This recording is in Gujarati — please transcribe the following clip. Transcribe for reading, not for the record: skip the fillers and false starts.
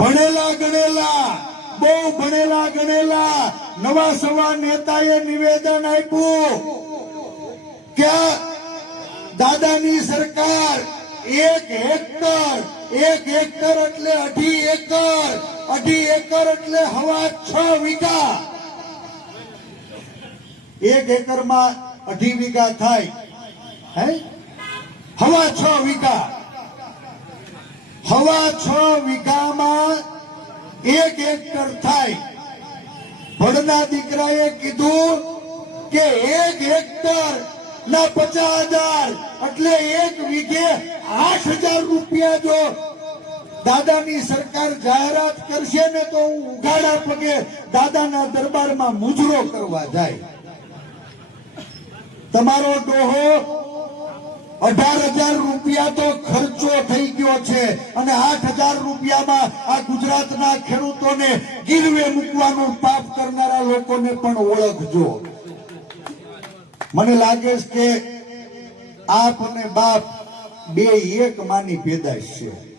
ભણેલા ગણેલા, બહુ ભણેલા ગણેલા નવા સવા નેતાએ નિવેદન આપ્યું કે દાદાની સરકાર 1 હેક્ટર એટલે 2.5 એકર, 2.5 એકર એટલે 6.5 વીઘા, 1 એકરમાં 2.5 વીઘા થાય, હે 6.5 વીઘા, 6.5 વીઘામાં 1 હેક્ટર થાય. ભણના દીકરાએ કીધું કે 1 હેક્ટર ના 50,000 એટલે 1 વીઘે 8,000 રૂપિયા. જો દાદાની સરકાર જાહેરાત કરશે ને તો હું ઉઘાડા પગે દાદાના દરબારમાં મુજરો કરવા જાય. તમારો ડોહો 18,000 રૂપિયા તો ખર્ચો થઈ ગયો છે અને 8,000 રૂપિયામાં આ ગુજરાતના ખેડૂતોને ગીરવે મૂકવાનું પાપ કરનારા લોકોને પણ ઓળખજો. મને લાગે છે કે આપ અને બાપ બે એક માની પેદાશ છે.